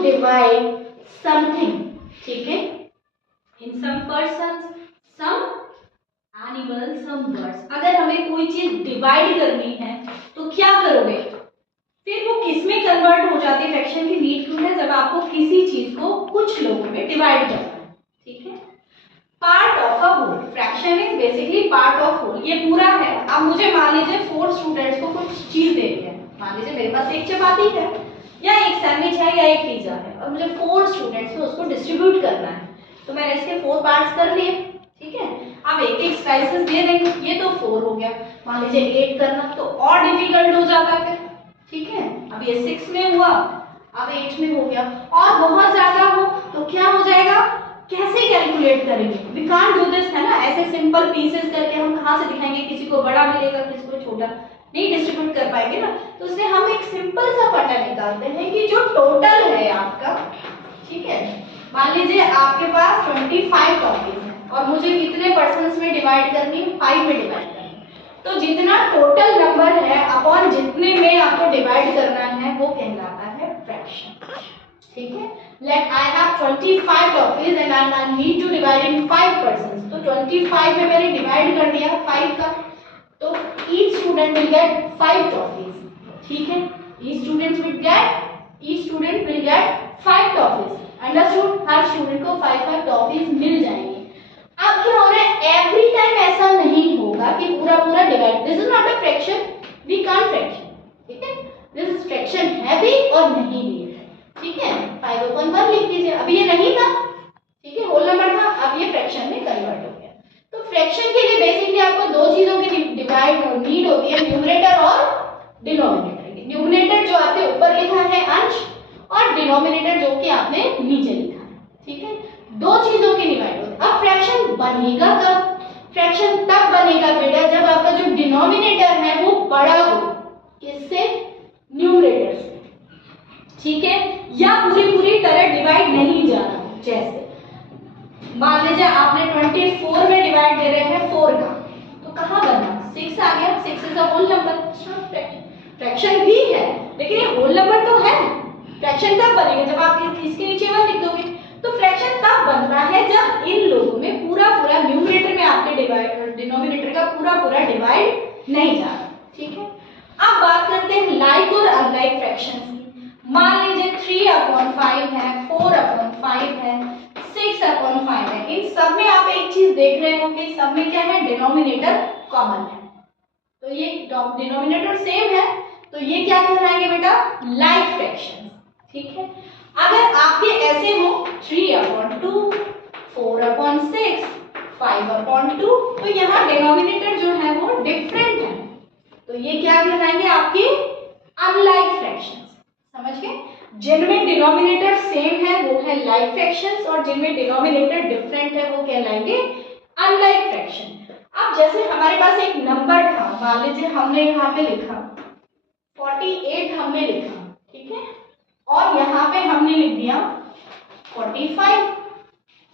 Divide something, ठीक है, in some persons, some animal, some birds. अगर हमें कोई चीज डिवाइड करनी है तो क्या करोगे, फिर वो किस में कन्वर्ट हो जाती है, फ्रैक्शन की नीड क्यों है, जब आपको किसी चीज को कुछ लोगों में डिवाइड करना है, ठीक है। Part of a whole, fraction is basically part of whole. ये पूरा है। अब मुझे मान लीजिए 4 स्टूडेंट्स को कुछ चीज दे दी है, मान लीजिए मेरे पास एक चपाती है या एक सैंडविच है या एक पिज्जा है और मुझे 4 स्टूडेंट्स को उसको डिस्ट्रीब्यूट करना है, तो मैंने इसके 4 पार्ट्स कर लिए, ठीक है। अब एक एक स्लाइसेस दे देंगे, ये तो 4 हो गया, मान लीजिए 8 करना तो और डिफिकल्ट हो जाता है फिर, ठीक है। अब ये 6 में हुआ, अब 8 में हो गया, और बहुत ज्यादा हो तो क्या हो जाएगा, कैसे कैलकुलेट करेंगे, वी कांट डू दिस, है ना। ऐसे सिंपल पीसेस करके हम कहां से दिखाएंगे, किसी को बड़ा मिलेगा किसी को छोटा, नहीं डिस्ट्रीब्यूट कर पाएंगे ना। तो इसलिए हम एक सिंपल सा फंडा निकालते हैं कि जो टोटल है आपका, ठीक है, मान लीजिए आपके पास 25 टॉपिक्स हैं और मुझे कितने पर्सन्स में डिवाइड करनी है, 5 में डिवाइड करनी है, तो जितना टोटल नंबर है अपॉन जितने में आपको डिवाइड करना है वो कहलाता है फ्रैक्शन, ठीक है। Let I have 25 toffees and I need to divide in 5 persons, तो 25 में मैंने डिवाइड कर दिया 5 का, तो each student will get 5 toffees, ठीक है। Each student will get 5 toffees, understood. Her student को 5 टॉफीज मिल जाएंगी। अब क्या हो रहा है, एवरी टाइम ऐसा नहीं होगा कि पूरा पूरा divide, this is not a fraction, we can't fraction, ठीक है। दिस इज फ्रैक्शन है भी और नहीं भी, ठीक है। 5/1 लिख दीजिए, अभी ये नहीं था, ठीक है, होल नंबर था, अब ये फ्रैक्शन में कन्वर्ट हो गया। तो फ्रैक्शन के लिए बेसिकली आपको दो चीजों की डिवाइड नीड होती है, न्यूमरेटर और डिनोमिनेटर की। न्यूमरेटर जो आपके ऊपर लिखा है अंश, और डिनोमिनेटर जो कि आपने नीचे लिखा है, ठीक है। दो चीजों की डिवाइड होती है। अब फ्रैक्शन बनेगा कब, फ्रैक्शन तब बनेगा बेटा जब आपका जो डिनोमिनेटर है वो बड़ा हो, किससे, न्यूमरेटर से, ठीक है, या पूरी तरह डिवाइड नहीं जाना। जैसे मान लीजिए आपने 24 में डिवाइड दे रहे हैं 4 का, तो कहां बना, 6 आ गया, 6 is a whole number, fraction भी है लेकिन ये होल नंबर तो है। फ्रैक्शन तब बनेगा जब आप इसके नीचे 1 लिख दोगे, तो फ्रैक्शन तब बनता है जब इन लोगों में पूरा न्यूमरेटर में आपके डिवाइड, डिनोमिनेटर का पूरा डिवाइड नहीं जा रहा, ठीक है। अब बात करते हैं लाइक और अनलाइक फ्रैक्शंस की। मान लीजिए 3/5 है, 4/5 है, 6/5 है, इन सब में आप एक चीज देख रहे हो कि सब में क्या है, डिनोमिनेटर कॉमन है, तो ये डिनोमिनेटर सेम है, तो ये क्या कहलाएंगे बेटा, लाइक फ्रैक्शंस, ठीक है। अगर आपके ऐसे हो 3/2, 4/6, 5/2, तो यहाँ डिनोमिनेटर जो है वो डिफरेंट है, तो ये क्या कहलाएंगे आपके अनलाइक फ्रैक्शंस, समझ गए। जिनमें डिनोमिनेटर सेम है वो है लाइक फ्रैक्शंस, और जिनमें डिनोमिनेटर डिफरेंट है वो कहलाएंगे अनलाइक फ्रैक्शन। अब जैसे हमारे पास एक नंबर था, मान लीजिए हमने यहाँ पे लिखा 48 हमने लिखा, ठीक है, और यहाँ पे हमने लिख दिया 45,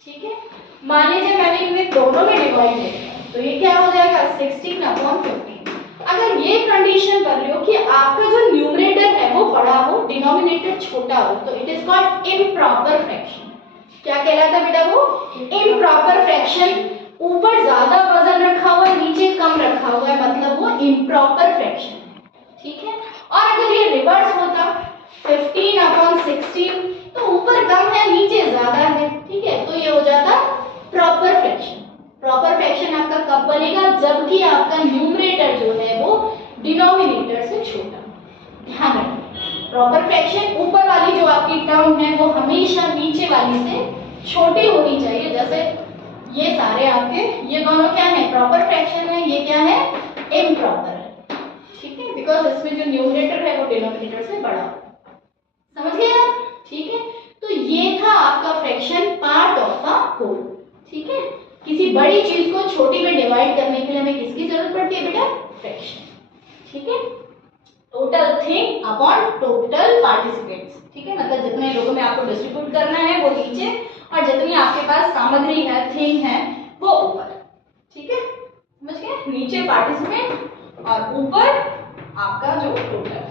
ठीक है। मान लीजिए मैंने इन्हें दोनों में डिवाइड किया, तो ये क्या हो जाएगा, 16/15। अगर ये कंडीशन कर लो कि आपका जो न्यूमरेटर है वो बड़ा हो, डिनोमिनेटर छोटा हो, तो it is called improper fraction. क्या कहलाता है बेटा वो, इम्प्रॉपर फ्रैक्शन। ऊपर ज्यादा वजन रखा हुआ है, नीचे कम रखा हुआ है, मतलब वो इम्प्रॉपर फ्रैक्शन है, ठीक है। और अगर ये रिवर्स होता 15/16, तो ऊपर कम है नीचे ज्यादा है, ठीक है, तो ये हो जाता प्रॉपर फ्रैक्शन। प्रॉपर फ्रैक्शन आपका कब बनेगा, जबकि आपका न्यूमरेटर जो है वो डिनोमिनेटर से छोटा। ध्यान रखिए, प्रॉपर फ्रैक्शन ऊपर वाली जो आपकी टर्म है वो हमेशा नीचे वाली से छोटी होनी चाहिए। जैसे ये सारे आपके, ये दोनों क्या है, प्रॉपर फ्रैक्शन है, ये क्या है, इम्प्रॉपर है, ठीक है, बिकॉज इसमें जो न्यूमरेटर है वो डिनोमिनेटर से बड़ा हो। समझ गए आप, ठीक है। तो ये था आपका fraction part of a whole, ठीक है। किसी बड़ी चीज को छोटी में डिवाइड करने के लिए हमें किसकी जरूरत पड़ती है बेटा, फ्रैक्शन, ठीक है। Total thing upon total participants, ठीक है, मतलब जितने लोगों में आपको डिस्ट्रीब्यूट करना है वो नीचे, और जितनी आपके पास सामग्री है, थिंग है, वो ऊपर, ठीक है, समझ गए। नीचे पार्टिसिपेंट और ऊपर आपका जो टोटल।